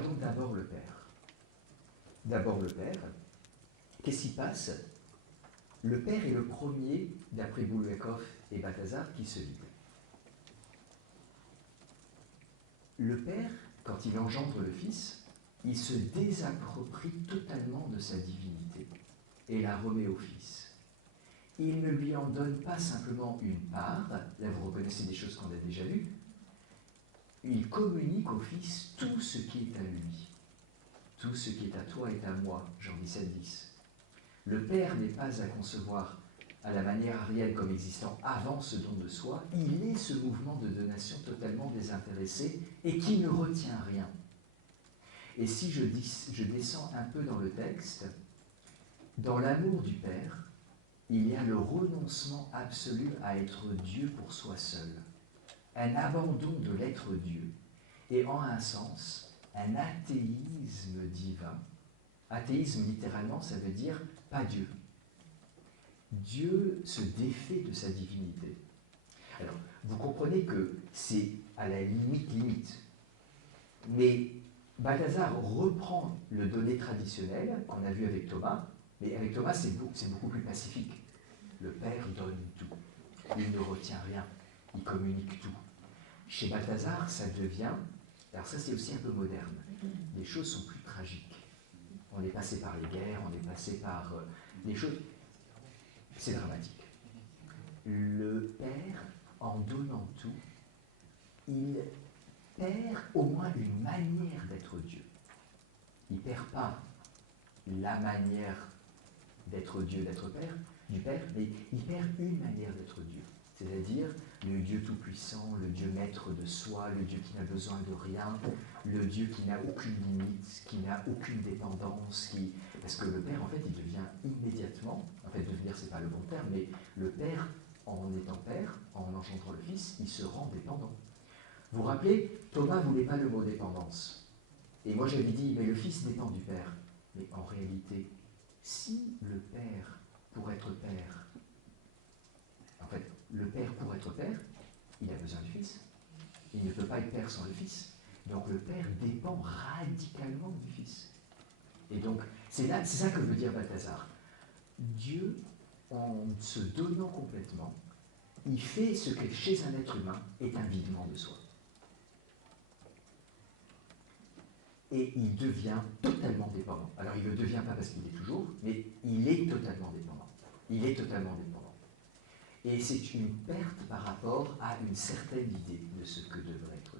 regardons d'abord le Père. D'abord le Père. Qu'est-ce qui se passe? Le Père est le premier, d'après Bulgakov et Balthazar, qui se vide. Le Père, quand il engendre le Fils, il se désapproprie totalement de sa divinité et la remet au Fils. Il ne lui en donne pas simplement une part, là vous reconnaissez des choses qu'on a déjà vues, il communique au Fils tout ce qui est à lui. Tout ce qui est à toi est à moi, Jean 17,10. Le Père n'est pas à concevoir à la manière Ariel comme existant avant ce don de soi, il est ce mouvement de donation totalement désintéressé et qui ne retient rien. Et si je descends un peu dans le texte, dans l'amour du Père, il y a le renoncement absolu à être Dieu pour soi seul, un abandon de l'être Dieu, et en un sens, un athéisme divin. Athéisme, littéralement, ça veut dire pas Dieu. Dieu se défait de sa divinité. Alors, vous comprenez que c'est à la limite. Mais Balthazar reprend le donné traditionnel qu'on a vu avec Thomas, mais avec Thomas, c'est beaucoup plus pacifique. Le Père donne tout. Il ne retient rien. Il communique tout. Chez Balthazar, ça devient... Alors ça, c'est aussi un peu moderne. Les choses sont plus tragiques. On est passé par les guerres, on est passé par les choses... C'est dramatique. Le Père, en donnant tout, il perd au moins une manière d'être Dieu. Il ne perd pas la manière d'être Dieu, d'être Père, du Père, mais il perd une manière d'être Dieu. C'est-à-dire le Dieu tout-puissant, le Dieu maître de soi, le Dieu qui n'a besoin de rien, le Dieu qui n'a aucune limite, qui n'a aucune dépendance, parce que le Père, en fait, il devient immédiatement, en fait, devenir, c'est pas le bon terme, mais le Père, en étant Père, en engendrant le Fils, il se rend dépendant. Vous vous rappelez, Thomas ne voulait pas le mot dépendance. Et moi, j'avais dit, mais le Fils dépend du Père. Mais en réalité, si le Père, pour être Père, en fait, le Père, pour être Père, il a besoin du Fils. Il ne peut pas être Père sans le Fils. Donc le Père dépend radicalement du Fils. Et donc, c'est ça que veut dire Balthazar. Dieu, en se donnant complètement, il fait ce que chez un être humain est un videment de soi. Et il devient totalement dépendant. Alors il ne le devient pas parce qu'il est toujours, mais il est totalement dépendant. Il est totalement dépendant. Et c'est une perte par rapport à une certaine idée de ce que devrait être